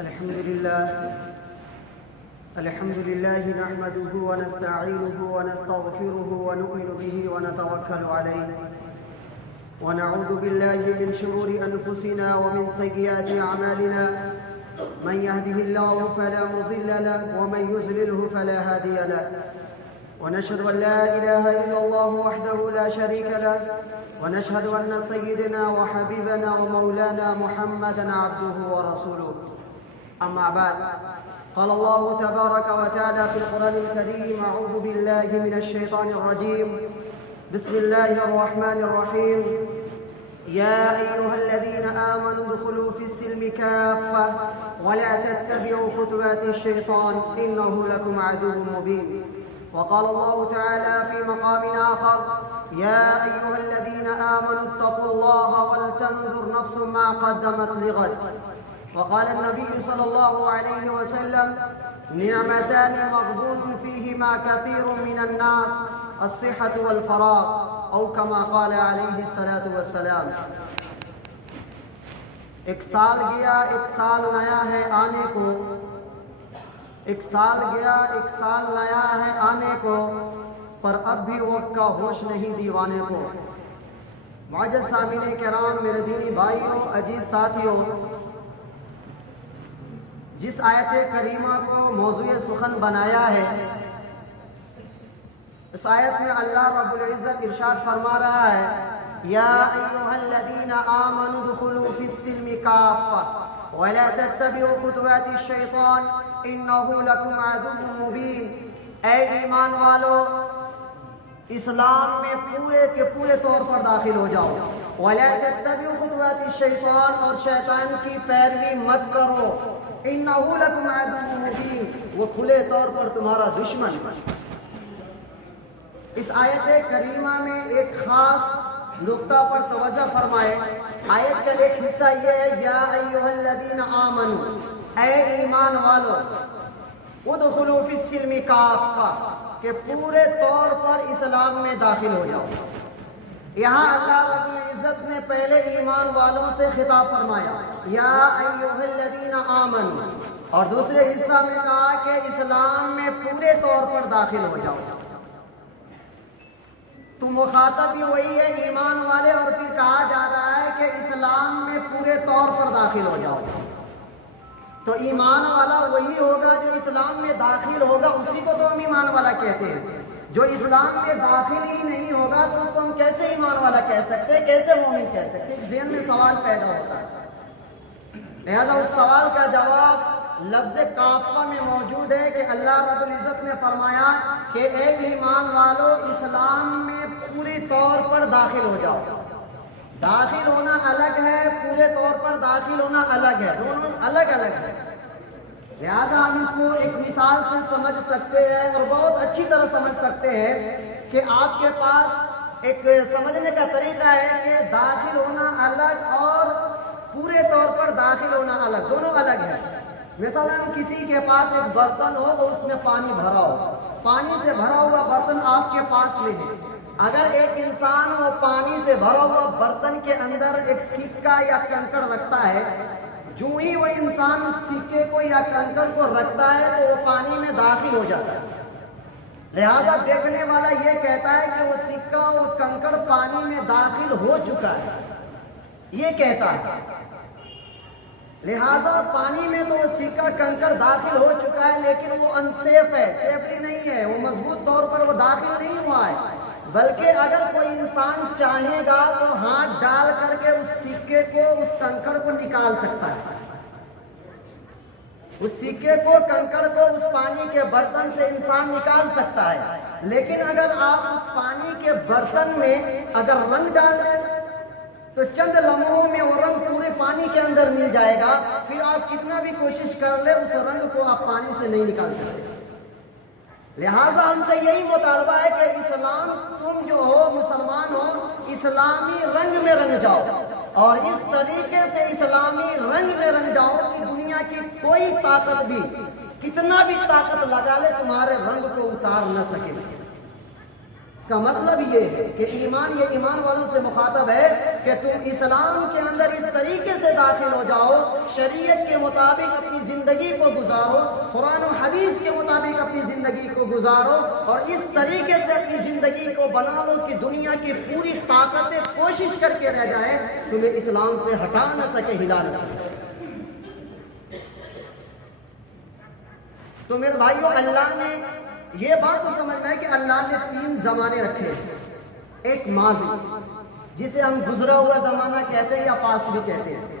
الحمد لله نحمده ونستعينه ونستغفره ونؤمن به ونتوكل عليه ونعوذ بالله من شرور أنفسنا ومن سيئات أعمالنا من يهده الله فلا مضل له ومن يضلله فلا هادي له ونشهد أن لا إله إلا الله وحده لا شريك له ونشهد أن سيدنا وحبيبنا ومولانا محمدا عبده ورسوله أما بعد قال الله تبارك وتعالى في القرآن الكريم أعوذ بالله من الشيطان الرجيم بسم الله الرحمن الرحيم يا أيها الذين آمنوا ادخلوا في السلم كافة ولا تتبعوا خطوات الشيطان إنه لكم عدو مبين وقال الله تعالى في مقام آخر يا أيها الذين آمنوا اتقوا الله ولتنظر نفس ما قدمت لغد وقال النبي صلى الله عليه وسلم نعمتان مغبون فيهما كثير من الناس الصحة والفراغ أو كما قال عليه الصلاة والسلام. ایک سال گیا ایک سال نیا ہے آنے کو، ایک سال گیا ایک سال نیا ہے آنے کو، پر اب بھی وقت کا ہوش نہیں دیوانے کو. معزز سامعین کرام، میرے دینی بھائیوں، عزیز ساتھیوں، جس آیت کریمہ کو موضوع سخن بنایا ہے، اس آیت میں اللہ رب العزت ارشاد فرما رہا ہے یا ایھا الذین آمنوا ادخلوا فی السلم کافۃ ولا تتبعوا خطوات الشیطان انہ لکم عدو مبین. اے ایمان والو، اسلام میں پورے کے پورے طور پر داخل ہو جاؤ. ولا تتبعوا خطوات الشیطان، اور شیطان کی پیروی مت کرو. انہ لکم عدو مبین، وہ کھلے طور پر تمہارا دشمن. اس آیت کریمہ میں ایک خاص نقطہ پر توجہ فرمائے. آیت کا ایک حصہ یہ ہے یا ایھا الذین آمنوا، اے ایمان والو، ادخلوا فی السلم کافۃ، کہ پورے طور پر اسلام میں داخل ہو جاؤ. یہاں اللہ رب العزت نے پہلے ایمان والوں سے خطاب فرمایا یا ایھا الذین آمنوا، اور دوسرے حصہ میں کہا کہ اسلام میں پورے طور پر داخل ہو جاؤ. تو مخاطب بھی وہی ہے، ایمان والے، اور پھر کہا جا رہا ہے کہ اسلام میں پورے طور پر داخل ہو جاؤ. تو ایمان والا وہی ہوگا جو اسلام میں داخل ہوگا، اسی کو تو ہم ایمان والا کہتے ہیں. جو اسلام میں داخل ہی نہیں ہوگا تو اس کو ہم کیسے ایمان والا کہہ سکتے ہیں، کیسے مومن کہہ سکتے ہیں؟ ذہن میں سوال پیدا ہوتا ہے. لہذا اس سوال کا جواب لفظ کافہ میں موجود ہے کہ اللہ رب العزت نے فرمایا کہ اے ایمان والو، اسلام میں پوری طور پر داخل ہو جاؤ. داخل ہونا الگ ہے، پورے طور پر داخل ہونا الگ ہے، دونوں الگ الگ ہے. لہذا ہم اس کو ایک مثال سے سمجھ سکتے ہیں اور بہت اچھی طرح سمجھ سکتے ہیں کہ آپ کے پاس ایک سمجھنے کا طریقہ ہے کہ داخل ہونا الگ اور پورے طور پر داخل ہونا الگ، دونوں الگ ہے. مثلا کسی کے پاس ایک برتن ہو اور اس میں پانی بھرا ہو، پانی سے بھرا ہوا برتن آپ کے پاس میں ہے. اگر ایک انسان وہ پانی سے بھرا ہوا برتن کے اندر ایک سکہ یا کنکڑ رکھتا ہے، جو ہی وہ انسان اس سکے کو یا کنکڑ کو رکھتا ہے تو وہ پانی میں داخل ہو جاتا ہے. لہذا دیکھنے والا یہ کہتا ہے کہ وہ سکہ اور کنکڑ پانی میں داخل ہو چکا ہے، یہ کہتا ہے. لہذا پانی میں تو وہ سکہ کنکڑ داخل ہو چکا ہے، لیکن وہ انسیف ہے، سیفٹی نہیں ہے، وہ مضبوط طور پر وہ داخل نہیں ہوا ہے. بلکہ اگر کوئی انسان چاہے گا تو ہاتھ ڈال کر کے اس سکے کو، اس کنکڑ کو نکال سکتا ہے. اس سکے کو، کنکڑ کو اس پانی کے برتن سے انسان نکال سکتا ہے. لیکن اگر آپ اس پانی کے برتن میں اگر رنگ ڈال دیں تو چند لمحوں میں وہ رنگ پورے پانی کے اندر مل جائے گا. پھر آپ کتنا بھی کوشش کر لیں اس رنگ کو آپ پانی سے نہیں نکال سکتے. لہذا ہم سے یہی مطالبہ ہے کہ اسلام، تم جو ہو مسلمان ہو، اسلامی رنگ میں رنگ جاؤ، اور اس طریقے سے اسلامی رنگ میں رنگ جاؤ کہ دنیا کی کوئی طاقت بھی کتنا بھی طاقت لگا لے تمہارے رنگ کو اتار نہ سکے. کا مطلب یہ ہے کہ ایمان، یہ ایمان والوں سے مخاطب ہے کہ تم اسلام کے اندر اس طریقے سے داخل ہو جاؤ، شریعت کے مطابق اپنی زندگی کو گزارو، قرآن و حدیث کے مطابق اپنی زندگی کو گزارو، اور اس طریقے سے اپنی زندگی کو بنا لو کہ دنیا کی پوری طاقتیں کوشش کر کے رہ جائیں تمہیں اسلام سے ہٹا نہ سکے، ہلا نہ سکے۔ تو میرے بھائیو، اللہ نے یہ بات تو سمجھنا ہے کہ اللہ نے 3 زمانے رکھے ہیں، ایک ماضی جسے ہم گزرا ہوا زمانہ کہتے ہیں یا پاسٹ بھی کہتے ہیں،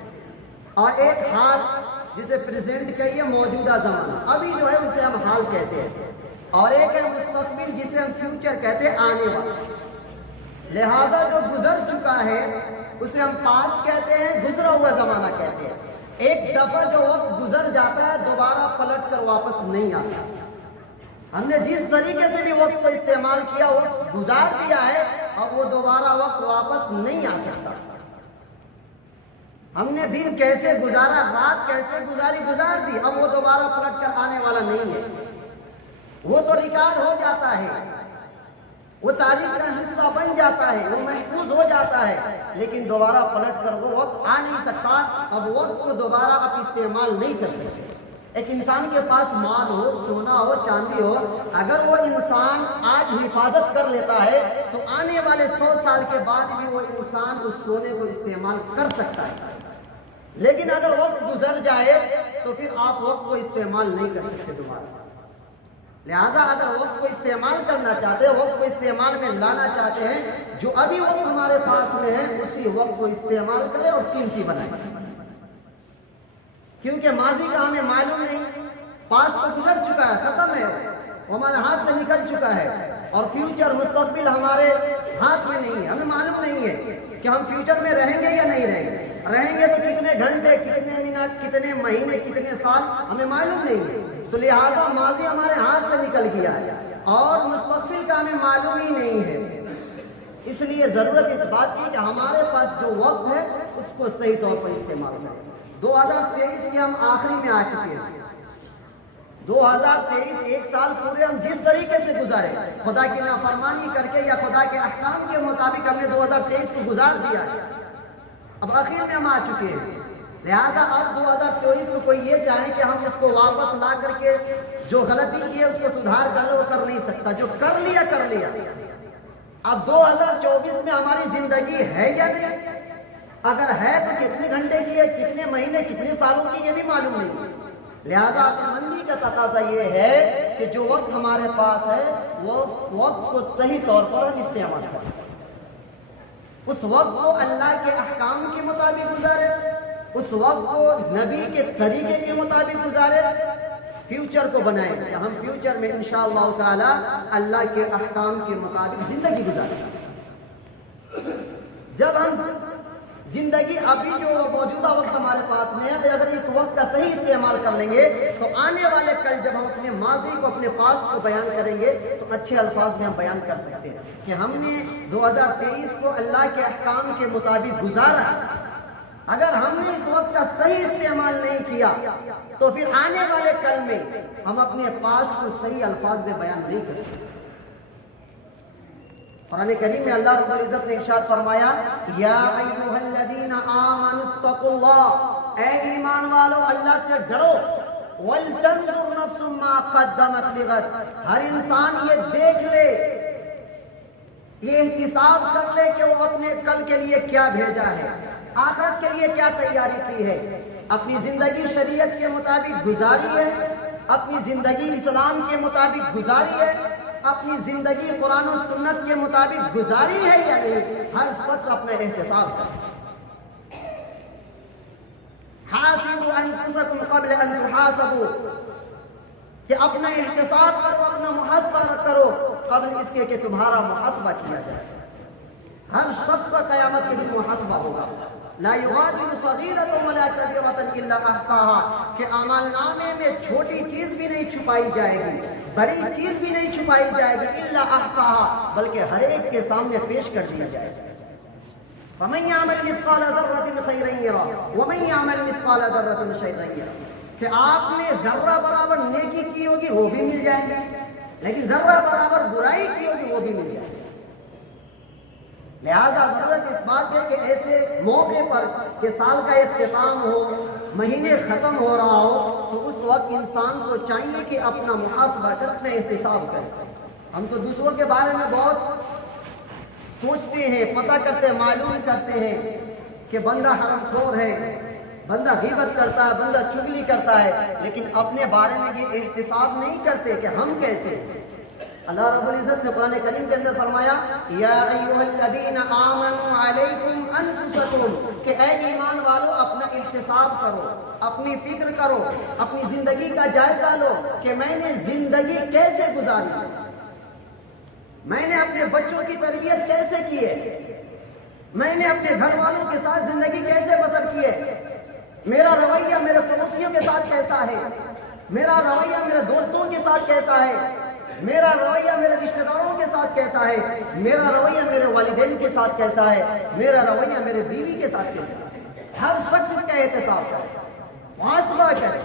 اور ایک حال جسے پریزنٹ کہیے، موجودہ زمانہ ابھی جو ہے اسے ہم حال کہتے ہیں، اور ایک ہے مستقبل جسے ہم فیوچر کہتے ہیں، آنے والا۔ لہذا جو گزر چکا ہے اسے ہم پاسٹ کہتے ہیں، گزرا ہوا زمانہ کہتے ہیں۔ ایک دفعہ جو وقت گزر جاتا ہے دوبارہ پلٹ کر واپس نہیں آتا۔ ہم نے جس طریقے سے بھی وقت کو استعمال کیا، وقت گزار دیا ہے، اب وہ دوبارہ وقت واپس نہیں آ سکتا۔ ہم نے دن کیسے گزارا، رات کیسے گزاری، گزار دی، اب وہ دوبارہ پلٹ کر آنے والا نہیں ہے۔ وہ تو ریکارڈ ہو جاتا ہے، وہ تاریخ کا حصہ بن جاتا ہے، وہ محفوظ ہو جاتا ہے، لیکن دوبارہ پلٹ کر وہ وقت آ نہیں سکتا۔ اب وقت کو دوبارہ آپ استعمال نہیں کر سکتے۔ ایک انسان کے پاس مال ہو، سونا ہو، چاندی ہو، اگر وہ انسان آج حفاظت کر لیتا ہے تو آنے والے 100 سال کے بعد بھی وہ انسان اس سونے کو استعمال کر سکتا ہے، لیکن اگر وقت گزر جائے تو پھر آپ وقت کو استعمال نہیں کر سکتے دوبارہ۔ لہذا اگر وقت کو استعمال کرنا چاہتے ہیں، وقت کو استعمال میں لانا چاہتے ہیں، جو ابھی وقت ہمارے پاس میں ہے اسی وقت کو استعمال کریں اور قیمتی بنائیں، کیونکہ ماضی کا ہمیں معلوم نہیں، پاسٹ تو گزر چکا ہے، ختم ہے، وہ ہمارے ہاتھ سے نکل چکا ہے، اور فیوچر مستقبل ہمارے ہاتھ میں نہیں ہے، ہمیں معلوم نہیں ہے کہ ہم فیوچر میں رہیں گے یا نہیں رہیں گے، رہیں گے تو کتنے گھنٹے، کتنے منٹ، کتنے مہینے، کتنے سال، ہمیں معلوم نہیں ہے۔ تو لہٰذا ماضی ہمارے ہاتھ سے نکل گیا ہے اور مستقبل کا ہمیں معلوم ہی نہیں ہے، اس لیے ضرورت اس بات کی کہ ہمارے پاس جو وقت ہے اس کو صحیح طور پر استعمال کریں۔ 2023 کے ہم آخری میں آ چکے ہیں۔ 2023 ایک سال پورے ہم جس طریقے سے گزارے، خدا کی نافرمانی کر کے یا خدا کے احکام کے مطابق ہم نے 2023 کو گزار دیا ہے، اب آخر میں ہم آ چکے ہیں۔ لہٰذا اب 2023 کو کوئی یہ چاہے کہ ہم اس کو واپس لا کر کے جو غلطی کی ہے اس کو سدھار کر لے، وہ کر نہیں سکتا، جو کر لیا کر لیا۔ اب 2024 میں ہماری زندگی ہے یا نہیں، اگر ہے تو کتنے گھنٹے کی ہے، کتنے مہینے، کتنے سالوں کی، یہ بھی معلوم نہیں۔ لہذا عقلمندی کا تقاضا یہ ہے کہ جو وقت ہمارے پاس ہے وہ وقت کو صحیح طور پر ہم استعمال کریں، اس وقت کو اللہ کے احکام کے مطابق گزارے، اس وقت کو نبی کے طریقے کے مطابق گزارے، فیوچر کو بنائیں کہ ہم فیوچر میں انشاءاللہ تعالی اللہ کے احکام کے مطابق زندگی گزاریں۔ جب ہم زندگی ابھی جو موجودہ وقت ہمارے پاس میں ہے، اگر اس وقت کا صحیح استعمال کر لیں گے تو آنے والے کل جب ہم اپنے ماضی کو، اپنے پاسٹ کو بیان کریں گے تو اچھے الفاظ میں ہم بیان کر سکتے ہیں کہ ہم نے 2023 کو اللہ کے احکام کے مطابق گزارا۔ اگر ہم نے اس وقت کا صحیح استعمال نہیں کیا تو پھر آنے والے کل میں ہم اپنے پاسٹ کو صحیح الفاظ میں بیان نہیں کر سکتے۔ قرآن کریم میں اللہ رب العزت نے ارشاد فرمایا، یا ایھا الذین آمنوا اتقوا اللہ، اے ایمان والو اللہ سے ڈرو، ولتنظر نفس ما قدمت لغد، ہر انسان یہ دیکھ لے، یہ احتساب کر لے کہ وہ اپنے کل کے لیے کیا بھیجا ہے، آخرت کے لیے کیا تیاری کی ہے، اپنی زندگی شریعت کے مطابق گزاری ہے، اپنی زندگی اسلام کے مطابق گزاری ہے، اپنی زندگی قرآن و سنت کے مطابق گزاری ہے یا نہیں۔ ہر شخص اپنا احتساب کرے۔ حاسبوا انفسکم قبل ان تحاسبوا، کہ اپنا احتساب کرو، اپنا محاسبہ کرو قبل اس کے کہ تمہارا محاسبہ کیا جائے۔ ہر شخص کا قیامت کے دن محاسبہ ہوگا۔ لا یغادر صغیرۃ ولا کبیرۃ الا احصاها، کہ اعمال نامے میں چھوٹی چیز بھی نہیں چھپائی جائے گی، بڑی چیز بھی نہیں چھپائی جائے گی، الا احصاها، بلکہ ہر ایک کے سامنے پیش کر دیا جائے گا۔ فمن يعمل مثقال ذرۃ خیرا یرہ ومن يعمل مثقال ذرۃ شرا یرہ، کہ آپ نے ذرہ برابر نیکی کی ہوگی وہ بھی مل جائے گی، لیکن ذرہ برابر برائی کی ہوگی وہ بھی مل جائے گی۔ لہذا ضرورت اس بات ہے کہ ایسے موقع پر کہ سال کا اختتام ہو، مہینے ختم ہو رہا ہو، تو اس وقت انسان کو چاہیے کہ اپنا محاسبہ کر، اپنا احتساب کرے۔ ہم تو دوسروں کے بارے میں بہت سوچتے ہیں، پتہ کرتے ہیں، معلوم کرتے ہیں کہ بندہ حرام خور ہے، بندہ غیبت کرتا ہے، بندہ چغلی کرتا ہے، لیکن اپنے بارے میں یہ احتساب نہیں کرتے کہ ہم کیسے ہیں۔ اللہ رب العزت نے قرآن کریم کے اندر فرمایا یا ایھا الذین آمنوا علیکم انفسکم، کہ اے ایمان والو اپنا احتساب کرو، اپنی فکر کرو، اپنی زندگی کا جائزہ لو کہ میں نے زندگی کیسے گزاری، میں نے اپنے بچوں کی تربیت کیسے کی ہے، میں نے اپنے گھر والوں کے ساتھ زندگی کیسے بسر کی ہے، میرا رویہ میرے پڑوسیوں کے ساتھ کیسا ہے، میرا رویہ میرے دوستوں کے ساتھ کیسا ہے، میرا رویہ میرے رشتہ داروں کے ساتھ کیسا ہے، میرا رویہ میرے والدین کے ساتھ کیسا ہے، میرا رویہ میرے بیوی کے ساتھ کیسا ہے۔ ہر شخص اس کا احتساب کرے، محاسبہ کرے،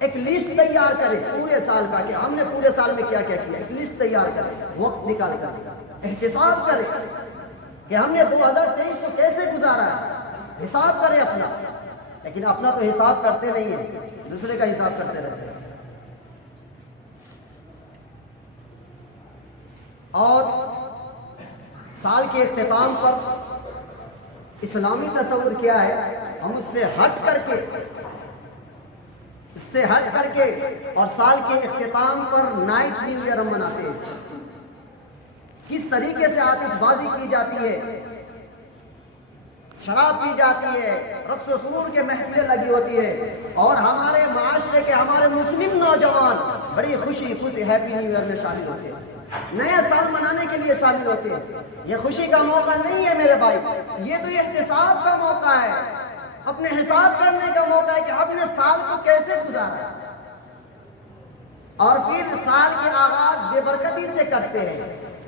ایک لسٹ تیار کرے پورے سال کا کہ ہم نے پورے سال میں کیا کیا کیا، ایک لسٹ تیار کرے، وقت نکال کر احتساب کرے کہ ہم نے 2023 کو کیسے گزارا ہے، حساب کرے اپنا۔ لیکن اپنا تو حساب کرتے نہیں ہیں، دوسرے کا حساب کرتے رہتے ہیں۔ اور سال کے اختتام پر اسلامی تصور کیا ہے، ہم اس سے ہٹ کر کے اور سال کے اختتام پر نائٹ نیو ایئر ہم مناتے ہیں۔ کس طریقے سے آتش بازی کی جاتی ہے، شراب پی جاتی ہے، رقص و سرور کے محفلیں لگی ہوتی ہے، اور ہمارے معاشرے کے ہمارے مسلم نوجوان بڑی خوشی ہیپی نیو ایئر میں شامل ہوتے ہیں، نیا سال منانے کے لیے شامل ہوتے ہیں۔ یہ خوشی کا موقع نہیں ہے میرے بھائی، یہ تو احتساب کا موقع ہے، اپنے حساب کرنے کا موقع ہے کہ ہم نے سال کو کیسے گزارا، اور پھر سال کے آغاز بے برکتی سے کرتے ہیں،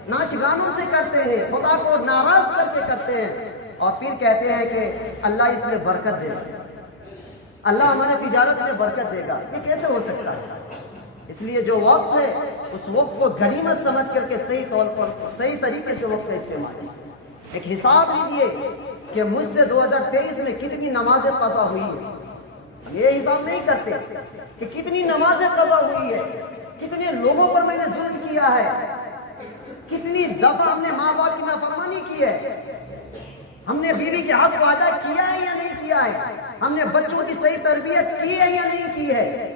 ناچ گانوں سے کرتے ہیں، خدا کو ناراض کر کے کرتے ہیں، اور پھر کہتے ہیں کہ اللہ اس میں برکت دے گا، اللہ ہماری تجارت میں برکت دے گا۔ یہ کیسے ہو سکتا ہے؟ اس لیے جو وقت ہے اس وقت کو غنیمت سمجھ کر کے صحیح طور پر صحیح طریقے سے وقت کا استعمال، ایک حساب لیجئے کہ مجھ سے 2023 میں کتنی نمازیں قضا ہوئی ہیں۔ یہ حساب نہیں کرتے کہ کتنی نمازیں قضا ہوئی ہے، کتنے لوگوں پر میں نے ظلم کیا ہے، کتنی دفعہ ہم نے ماں باپ کی نافرمانی کی ہے، ہم نے بیوی کے حق کو ادا کیا ہے یا نہیں کیا ہے، ہم نے بچوں کی صحیح تربیت کی ہے یا نہیں کی ہے،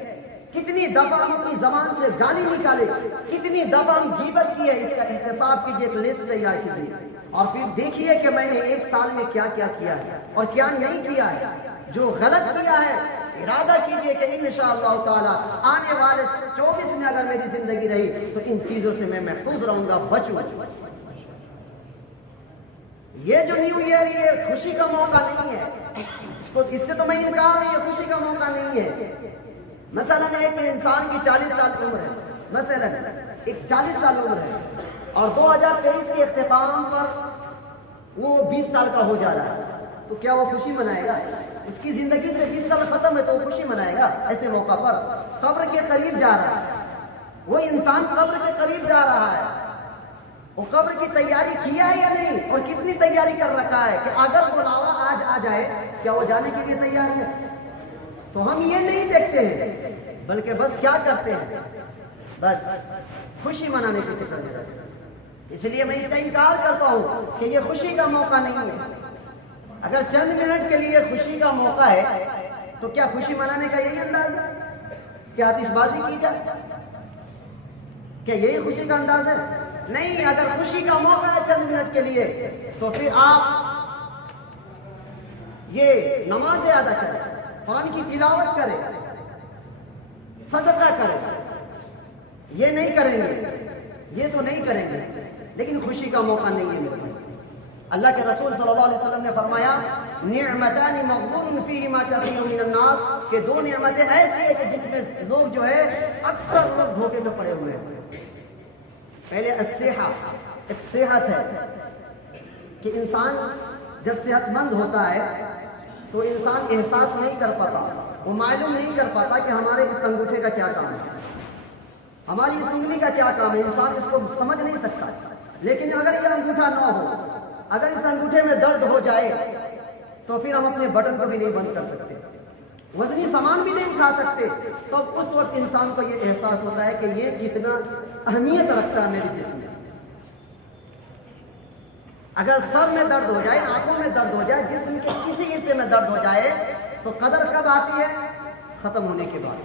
کتنی دفعہ ہم اپنی زبان سے گالی نکالے، کتنی دفعہ ہم غیبت کی ہے۔ اس کا احتساب کیجئے، ایک لسٹ تیار کیجئے، اور پھر دیکھیے کہ میں نے ایک سال میں کیا کیا کیا ہے اور کیا نہیں کیا ہے۔ جو غلط کیا ہے ارادہ کیجئے کہ انشاءاللہ تعالی آنے والے 24 میں اگر میری زندگی رہی تو ان چیزوں سے میں محفوظ رہوں گا، بچوں۔ یہ جو نیو ایئر یہ خوشی کا موقع نہیں ہے، اس سے تو میں انکار ہوں، یہ خوشی کا موقع نہیں ہے۔ مثلا ایک انسان کی 40 سال عمر ہے، مثلا ایک 40 سال عمر ہے، اور 2023 کے اختتام پر وہ 20 سال کا ہو جا رہا ہے، تو کیا وہ خوشی منائے گا؟ اس کی زندگی سے 20 سال ختم ہے تو وہ خوشی منائے گا؟ ایسے موقع پر قبر کے قریب جا رہا ہے، وہ انسان قبر کے قریب جا رہا ہے، وہ قبر کی تیاری کیا ہے یا نہیں، اور کتنی تیاری کر رکھا ہے کہ اگر بلاوا آج آ جائے کیا وہ جانے کے لیے تیار ہے؟ تو ہم یہ نہیں دیکھتے ہیں، بلکہ بس کیا کرتے ہیں، بس خوشی منانے کی فکر میں رہتے ہیں۔ اس لیے میں اس کا انکار کرتا ہوں کہ یہ خوشی کا موقع نہیں ہے۔ اگر چند منٹ کے لیے خوشی کا موقع ہے تو کیا خوشی منانے کا یہی انداز ہے کہ آتش بازی کی جائے؟ کیا یہی خوشی کا انداز ہے؟ نہیں، اگر خوشی کا موقع ہے چند منٹ کے لیے تو پھر آپ یہ نمازیں ادا کریں، قرآن کی تلاوت کریں، صدقہ کریں۔ یہ نہیں کریں گے، یہ تو نہیں کریں گے، لیکن خوشی کا موقع نہیں ہے۔ اللہ کے رسول صلی اللہ علیہ وسلم نے فرمایا نعمتان مغبون فیہما کثیر من الناس، کہ دو نعمتیں ایسی ہیں کہ جس میں لوگ جو ہے اکثر لوگ دھوکے میں پڑے ہوئے ہیں۔ پہلے الصحت، ایک صحت ہے کہ انسان جب صحت مند ہوتا ہے تو انسان احساس نہیں کر پاتا، وہ معلوم نہیں کر پاتا کہ ہمارے اس انگوٹھے کا کیا کام ہے، ہماری اس انگلی کا کیا کام ہے، انسان اس کو سمجھ نہیں سکتا۔ لیکن اگر یہ انگوٹھا نہ ہو، اگر اس انگوٹھے میں درد ہو جائے تو پھر ہم اپنے بٹن کو بھی نہیں بند کر سکتے، وزنی سامان بھی نہیں اٹھا سکتے. تو اس وقت انسان کو یہ احساس ہوتا ہے کہ یہ کتنا اہمیت رکھتا ہے میرے جسم میں. اگر سر میں درد ہو جائے، آنکھوں میں درد ہو جائے، جسم کے کسی حصے میں درد ہو جائے تو قدر کب آتی ہے؟ ختم ہونے کے بعد.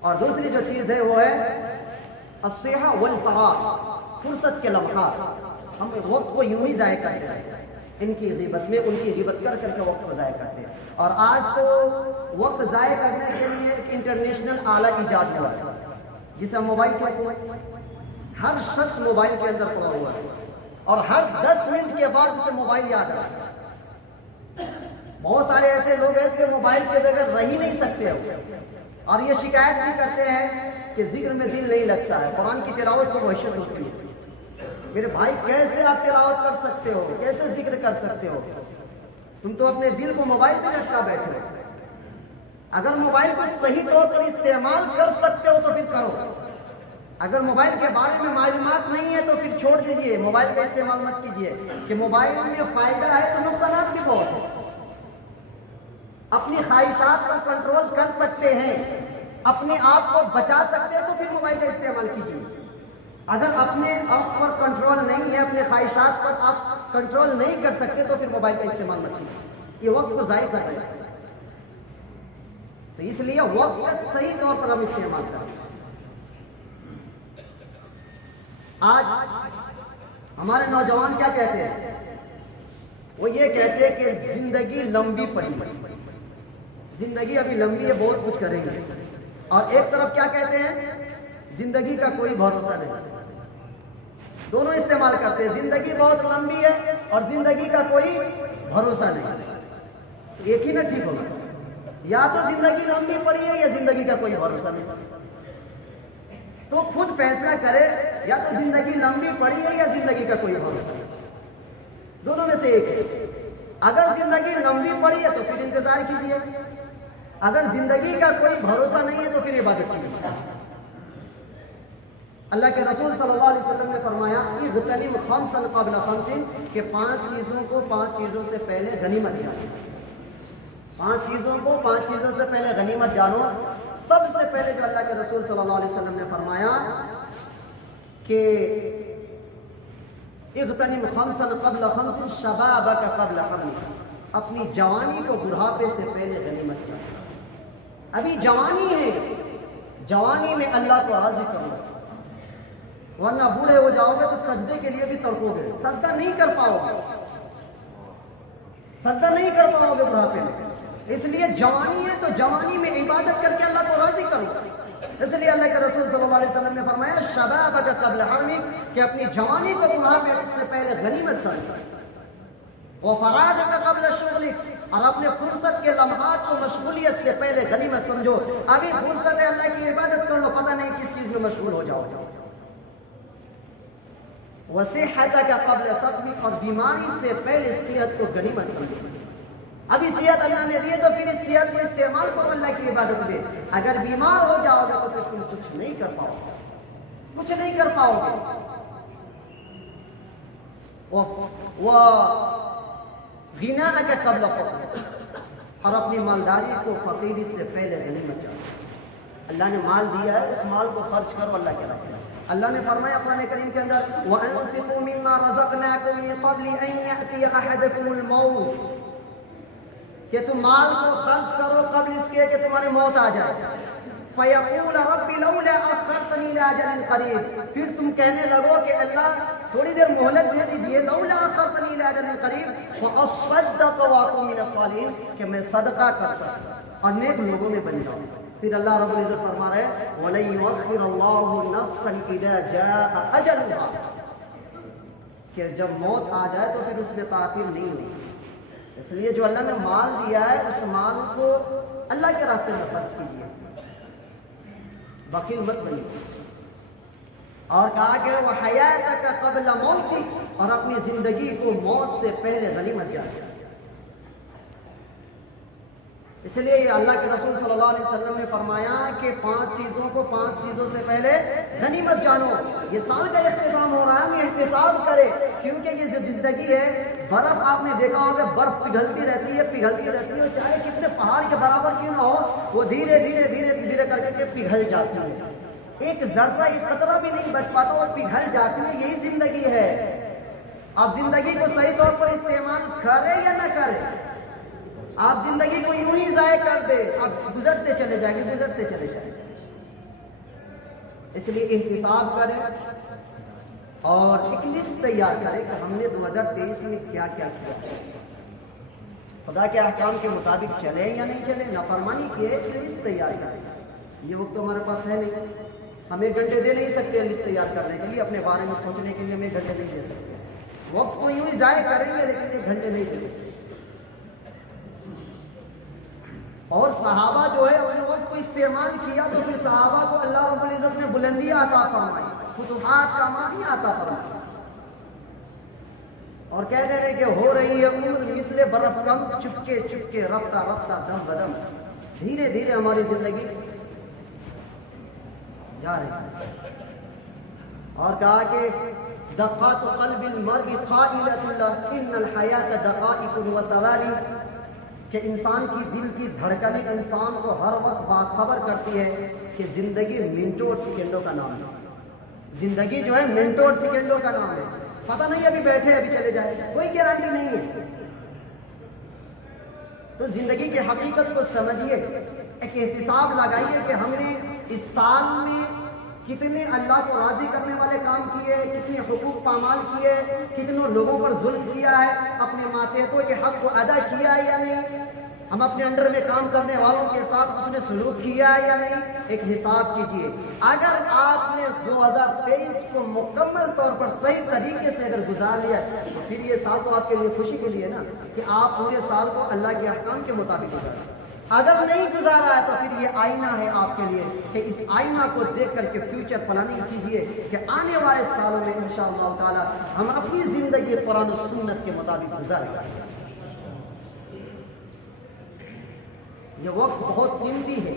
اور دوسری جو چیز ہے وہ ہے الصحہ والفراغ، فرصت کے لمحات. ہم وقت کو یوں ہی ضائع کرتے ہیں، ان کی غیبت میں، ان کی غیبت کر کر کے وقت کو ضائع کرتے ہیں. اور آج تو وقت ضائع کرنے کے لیے ایک انٹرنیشنل آلہ ایجاد ہوا ہے جسے ہم موبائل کہتے ہیں. ہر شخص موبائل کے اندر پڑا ہوا ہے اور ہر 10 منٹ کے بعد اسے موبائل یاد آتا ہے. بہت سارے ایسے لوگ ہیں کہ موبائل کے بغیر رہ ہی نہیں سکتے اور یہ شکایت بھی کرتے ہیں کہ ذکر میں دل نہیں لگتا ہے، قرآن کی تلاوت سے وحشت ہوتی ہے. میرے بھائی کیسے آپ تلاوت کر سکتے ہو، کیسے ذکر کر سکتے ہو؟ تم تو اپنے دل کو موبائل پہ لٹکا بیٹھے ہو. اگر موبائل کو صحیح طور پر استعمال کر سکتے ہو تو پھر کرو. اگر موبائل کے بارے میں معلومات نہیں ہے تو پھر چھوڑ دیجئے، موبائل کا استعمال مت کیجئے. کہ موبائل میں فائدہ ہے تو نقصانات بھی بہت ہیں. اپنی خواہشات پر کنٹرول کر سکتے ہیں، اپنے آپ کو بچا سکتے ہیں تو پھر موبائل کا استعمال کیجیے. اگر اپنے آپ پر کنٹرول نہیں ہے، اپنے خواہشات پر آپ کنٹرول نہیں کر سکتے تو پھر موبائل کا استعمال مت کیجیے. یہ وقت کو ضائع کر رہے ہیں. تو اس لیے وقت کا صحیح طور پر ہم استعمال کریں. آج ہمارے نوجوان کیا کہتے ہیں؟ وہ یہ کہتے ہیں کہ زندگی لمبی پڑی، زندگی ابھی لمبی ہے، بہت کچھ کریں گے. اور ایک طرف کیا کہتے ہیں؟ زندگی کا کوئی بھروسہ نہیں. دونوں استعمال کرتے ہیں، زندگی بہت لمبی ہے اور زندگی کا کوئی بھروسہ نہیں. ایک ہی نہ ٹھیک ہوگا، یا تو زندگی لمبی پڑی ہے یا زندگی کا کوئی بھروسہ نہیں. تو خود فیصلہ کرے، یا تو زندگی لمبی پڑی ہے یا زندگی کا کوئی بھروسہ نہیں. دونوں میں سے ایک ہے. اگر زندگی لمبی پڑی ہے تو پھر انتظار کیجیے، اگر زندگی کا کوئی بھروسہ نہیں ہے تو پھر عبادت کیجیے. اللہ کے رسول صلی اللہ علیہ وسلم نے فرمایا اغتنم خمسا قبل خمس، کہ 5 چیزوں کو 5 چیزوں سے پہلے غنیمت جانو. 5 چیزوں کو 5 چیزوں سے پہلے غنیمت جانو. سب سے پہلے جو اللہ کے رسول صلی اللہ علیہ وسلم نے فرمایا کہ اغتنم خمسا قبل خمس شبابک قبل حرمک، اپنی جوانی کو بڑھاپے سے پہلے غنیمت جانو. ابھی جوانی ہے، جوانی میں اللہ کو راضی کرو، ورنہ بوڑھے ہو جاؤ گے تو سجدے کے لیے بھی تڑپو گے، سجدہ نہیں کر پاؤ گے، سجدہ نہیں کر پاؤ گے بڑھاپے میں. اس لیے جوانی ہے تو جوانی میں عبادت کر کے اللہ کو راضی کرو. اس لیے اللہ کے رسول صلی اللہ علیہ وسلم نے فرمایا شبابک قبل حرمک، کہ اپنی جوانی کو بڑھاپے سے پہلے غنیمت سمجھو. وفراغک قبل شغلک، اور اپنے فرصت کے لمحات کو مشغولیت سے پہلے غنیمت سمجھو. ابھی فرصت ہے، اللہ کی عبادت کر لو، پتہ نہیں کس چیز میں مشغول ہو جاؤ. وصحتک قبل سقمک، اور بیماری سے پہلے صحت کو غنیمت سمجھو. ابھی صحت اللہ نے دی ہے تو پھر اس صحت کو استعمال کرو اللہ کی عبادت میں. اگر بیمار ہو جاؤ گے تو پھر تم کچھ نہیں کر پاؤ گے، کچھ نہیں کر پاؤ گے. غناءک قبل فقر، اور اپنی مالداری کو فقیری سے پہلے غنیمت جانو. اللہ نے مال دیا ہے، اس مال کو خرچ کرو اللہ کے راستے میں. اللہ نے فرمایا قرآن کریم کے اندر وَأَنفِقُوا مِمَّا رَزَقْنَاكُم مِّن قَبْلِ أَن يَأْتِيَ أَحَدَكُمُ الْمَوْتُ، کہ تم مال کو خرچ کرو قبل اس کے کہ تمہاری موت آ جائے. فَيَقُولَ رَبِّ لَوْلَا أَخَّرْتَنِي إِلَىٰ أَجَلٍ قَرِيبٍ، پھر تم کہنے لگو کہ اللہ تھوڑی دیر مہلت دے دیجیے، لَوْلَا أَخَّرْتَنِي إِلَىٰ أَجَلٍ قَرِيبٍ فَأَصَّدَّقَ وَأَكُن مِّنَ الصَّالِحِينَ، کہ میں صدقہ کر سکتا اور نیک لوگوں میں بن جاؤں. پھر اللہ رب العزت فرما رہے وَلَن يُؤَخِّرَ اللَّهُ نَفْسًا إِذَا جَاءَ أَجَلُهَا، کہ جب موت آ جائے تو پھر اس میں تاخیر نہیں ہوگی. اس لیے جو اللہ نے مال دیا ہے اس مال کو اللہ کے راستے میں خرچ کیجیے، بخیل مت بنیے. اور کہا کہ وَحَيَاتَكَ قَبْلَ مَوْتِكَ، اور اپنی زندگی کو موت سے پہلے غنیمت جانو. اس لیے یہ اللہ کے رسول صلی اللہ علیہ وسلم نے فرمایا کہ 5 چیزوں سے پہلے غنیمت جانو. یہ سال کا اختتام ہو رہا ہے، ہم احتساب کرے، کیونکہ یہ جو زندگی ہے، برف آپ نے دیکھا ہوگا، برف پگھلتی رہتی ہے، چاہے کتنے پہاڑ کے برابر کیوں نہ ہو، وہ دھیرے دھیرے کر کے پگھل جاتی ہے. ایک ذرہ ایک قطرہ بھی نہیں بچ پاتا اور پگھل جاتی ہے. یہی زندگی ہے. آپ زندگی کو صحیح طور پر استعمال کرے یا نہ کرے، آپ زندگی کو یوں ہی ضائع کر دے، آپ گزرتے چلے جائیں گے. اس لیے احتساب کریں اور ایک لسٹ تیار کریں کہ ہم نے 2023 میں کیا کیا. خدا کے احکام کے مطابق چلے یا نہیں چلے، نافرمانی کی ایک لسٹ تیار کریں. یہ وقت تو ہمارے پاس ہے نہیں، ہم 1 گھنٹے دے نہیں سکتے لسٹ تیار کرنے کے لیے، اپنے بارے میں سوچنے کے لیے ہم 1 گھنٹے نہیں دے سکتے. وقت کو یوں ہی ضائع کریں گے لیکن 1 گھنٹے نہیں دے سکتے. اور صحابہ جو ہے اپنے وقت کو استعمال کیا تو پھر صحابہ کو اللہ رب العزت نے بلندیاں عطا فرمائی، فتوحات کا معنی عطا فرمائی. اور کہتے ہیں کہ ہو رہی ہے عمر مثل برف کم، چپکے رفتہ دم بدم. دھیرے دھیرے ہماری زندگی جا رہی ہے. اور کہا کہ دقات قلب المرء قائلۃ له ان الحیات دقائق وتواری، کہ انسان کی دل کی دھڑکنیں انسان کو ہر وقت باخبر کرتی ہے کہ زندگی منٹوں اور سیکنڈوں کا نام ہے. زندگی جو ہے منٹوں اور سیکنڈوں کا نام ہے. پتہ نہیں ابھی بیٹھے ابھی چلے جائے، کوئی گارنٹی نہیں ہے. تو زندگی کی حقیقت کو سمجھیے، ایک احتساب لگائیے کہ ہم نے اس سال میں کتنے اللہ کو راضی کرنے والے کام کیے، کتنے حقوق پامال کیے، کتنوں لوگوں پر ظلم کیا ہے، اپنے ماتحتوں کے حق کو ادا کیا ہے یا نہیں، ہم اپنے انڈر میں کام کرنے والوں کے ساتھ اس نے سلوک کیا ہے یا نہیں. ایک حساب کیجئے. اگر آپ نے 2023 کو مکمل طور پر صحیح طریقے سے اگر گزار لیا تو پھر یہ سال تو آپ کے لیے خوشی کے لیے نا کہ آپ پورے سال کو اللہ کے احکام کے مطابق گزاریں. اگر نہیں گزارا ہے تو پھر یہ آئینہ ہے آپ کے لیے کہ اس آئینہ کو دیکھ کر کے فیوچر پلاننگ کیجئے کہ آنے والے سالوں میں انشاءاللہ تعالی ہم اپنی زندگی قرآن و سنت کے مطابق گزاریں. یہ وقت بہت قیمتی ہے.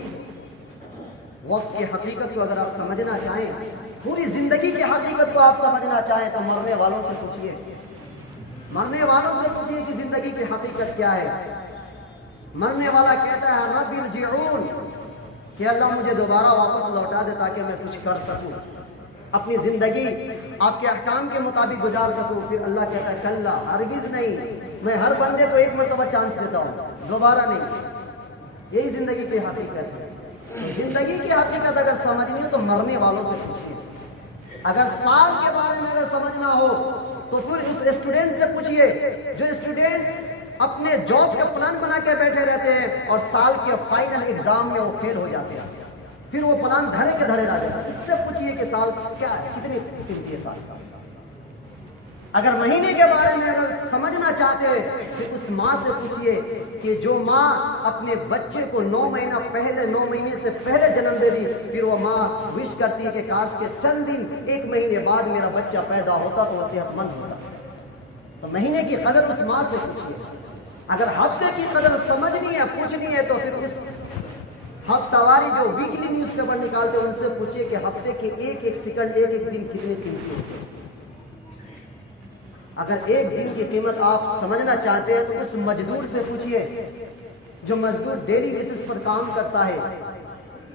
وقت کی حقیقت کو اگر آپ سمجھنا چاہیں، پوری زندگی کی حقیقت کو آپ سمجھنا چاہیں تو مرنے والوں سے پوچھئے. مرنے والوں سے پوچھئے کہ زندگی کی حقیقت کیا ہے. مرنے والا کہتا ہے رب ارجعون، کہ اللہ مجھے دوبارہ واپس لوٹا دے تاکہ میں کچھ کر سکوں، اپنی زندگی آپ کے احکام کے مطابق گزار سکوں. پھر اللہ کہتا ہے کلا، ہرگز نہیں، میں ہر بندے کو 1 مرتبہ چانس دیتا ہوں، دوبارہ نہیں. یہی زندگی کی حقیقت ہے. زندگی کی حقیقت اگر سمجھنی ہے تو مرنے والوں سے پوچھیے. اگر سال کے بارے میں اگر سمجھنا ہو تو پھر اس اسٹوڈنٹ سے پوچھیے جو اسٹوڈنٹ اپنے جاب کا پلان بنا کے بیٹھے رہتے ہیں اور سال کے فائنل ایگزام میں وہ فیل ہو جاتے ہیں، پھر وہ پلان دھڑے کے دھڑے رہ جاتا ہے. اس سے پوچھیے کہ سال کیا ہے، کتنی قیمتی ہے سال. اگر مہینے کے بارے میں اگر سمجھنا چاہتے ہیں پھر اس ماں سے پوچھیے کہ جو ماں اپنے بچے کو 9 مہینے سے پہلے جنم دے دی، پھر وہ ماں وش کرتی ہے کہ کاش کے چند دن 1 مہینے بعد میرا بچہ پیدا ہوتا تو وہ صحت مند ہوتا. تو مہینے کی قدر اس ماں سے پوچھیے. اگر ہفتے کی قدر سمجھنی ہے، پوچھنی ہے، تو پھر اس ہفتہ واری جو ویکلی نیوز پیپر نکالتے ہیں ان سے پوچھیے کہ ہفتے کے ایک سیکنڈ، ایک دن کتنے قیمتی ہوتے ہیں. اگر 1 دن کی قیمت آپ سمجھنا چاہتے ہیں تو اس مزدور سے پوچھئے جو مزدور ڈیلی بیسس پر کام کرتا ہے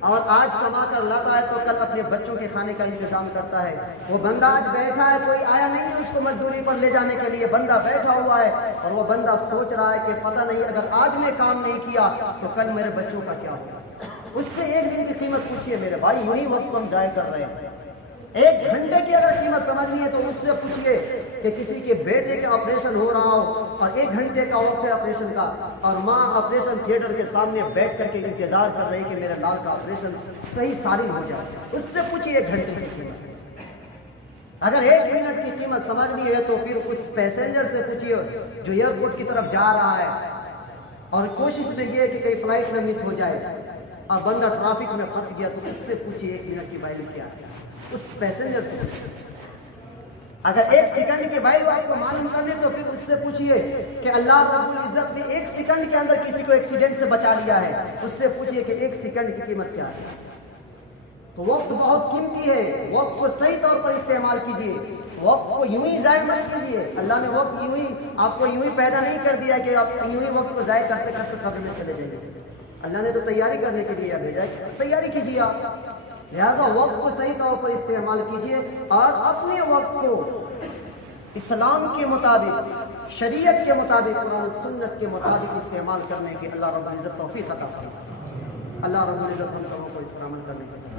اور آج کما کر لاتا ہے تو کل اپنے بچوں کے کھانے کا انتظام کرتا ہے. وہ بندہ آج بیٹھا ہے، کوئی آیا نہیں ہے اس کو مزدوری پر لے جانے کے لیے، بندہ بیٹھا ہوا ہے اور وہ بندہ سوچ رہا ہے کہ پتہ نہیں اگر آج میں کام نہیں کیا تو کل میرے بچوں کا کیا ہوگا. اس سے 1 دن کی قیمت پوچھئے میرے بھائی. وہی وقت کو ہم ضائع کر رہے ہیں. 1 گھنٹے کی اگر قیمت سمجھنی ہے تو اس سے پوچھئے کہ کسی کے بیٹے کا آپریشن ہو رہا ہو اور 1 گھنٹے کا وقت ہے آپریشن کا اور ماں آپریشن تھیٹر کے سامنے بیٹھ کر کے انتظار کر رہی کہ میرے لال کا آپریشن صحیح سالم ہو جائے. اس سے پوچھئے 1 گھنٹے کی قیمت. اگر 1 منٹ کی قیمت سمجھنی ہے تو پھر اس پیسنجر سے پوچھئے جو ایئرپورٹ کی طرف جا رہا ہے اور کوشش میں یہ ہے کہ کہیں فلائٹ میں مس ہو جائے اور بندہ ٹرافک میں پھنس گیا تو اس سے پوچھئے 1 منٹ کی ویلیو کیا ہے. اس پیسنجر سے اگر ایک سیکنڈ کی ویلیو آپ کو معلوم کرنے تو پھر اس سے پوچھئے کہ اللہ رب العزت نے ایک سیکنڈ کے اندر کسی کو ایکسیڈنٹ سے بچا لیا ہے، اس سے پوچھئے کہ ایک سیکنڈ کی قیمت کیا ہے۔ تو وقت بہت قیمتی ہے، وقت کو صحیح طور پر استعمال کیجئے، وقت کو یوں ہی ضائع مت کیجئے۔ اللہ نے وقت یوں ہی آپ کو یوں ہی پیدا نہیں کر دیا کہ آپ یوں ہی وقت کو ضائع کرتے کرتے قبر میں چلے جائیں۔ اللہ نے تو تیاری کرنے کے لیے بھیجا ہے، تیاری کیجئے آپ۔ لہذا وقت کو صحیح طور پر استعمال کیجئے اور اپنے وقت کو اسلام کے مطابق، شریعت کے مطابق، قرآن سنت کے مطابق استعمال کرنے کے اللہ رب العزت توفیق عطا فرمائے۔ اللہ رب العزت ہم سب کو اس پر عمل کرنے کی